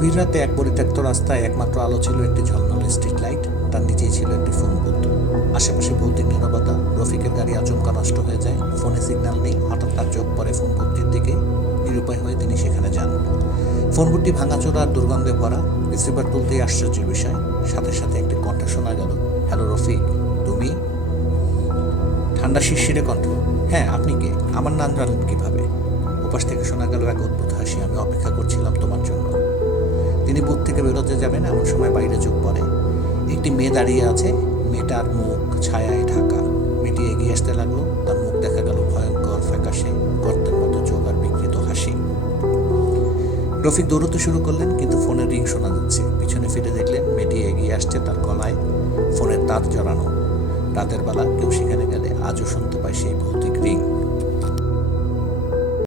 গভীর রাতে এক পরিত্যক্ত রাস্তায় একমাত্র আলো ছিল একটি ঝলমলে স্ট্রিট লাইট। তার নিচেই ছিল একটি ফোন বুথ। আশেপাশে ভৌতিক নীরবতা। রফিকের গাড়ি আচমকা নষ্ট হয়ে যায়, ফোনে সিগন্যাল নেই। হঠাৎ তার চোখ পড়ে ফোন বুথটির দিকে। নিরুপায় হয়ে তিনি সেখানে যান। ফোন বুথটি ভাঙাচোরা আর দুর্গন্ধে ভরা। রিসিভার তুলতেই আশ্চর্যের বিষয়, সাথে সাথে একটি কণ্ঠ শোনা গেল। হ্যালো রফিক, তুমি? ঠান্ডা শিরশিরে কণ্ঠ। হ্যাঁ, আপনি কে? আমার নাম জানলেন কিভাবে? ওপাশ থেকে শোনা গেল এক অদ্ভুত হাসি। আমি অপেক্ষা করছিলাম তোমার জন্য। তিনি বুথ থেকে বেরোতে যাবেন, এমন সময় বাইরে চোখ পড়ে। একটি মেয়ে দাঁড়িয়ে আছে। মেয়েটার মুখ ছায়ায় ঢাকা। মেয়েটি এগিয়ে আসতে লাগলো। তার মুখ দেখা গেল ভয়ঙ্কর ফ্যাকাশে, গর্তের মতো চোখ আর বিকৃত হাসি। রফিক দৌড়তে শুরু করলেন, কিন্তু ফোনের রিং শোনা যাচ্ছে। পিছনে ফিরে দেখলেন মেয়েটি এগিয়ে আসছে, তার গলায় ফোনের তার জড়ানো। রাতের বেলা কেউ সেখানে গেলে আজও শুনতে পায় সেই ভৌতিক রিং।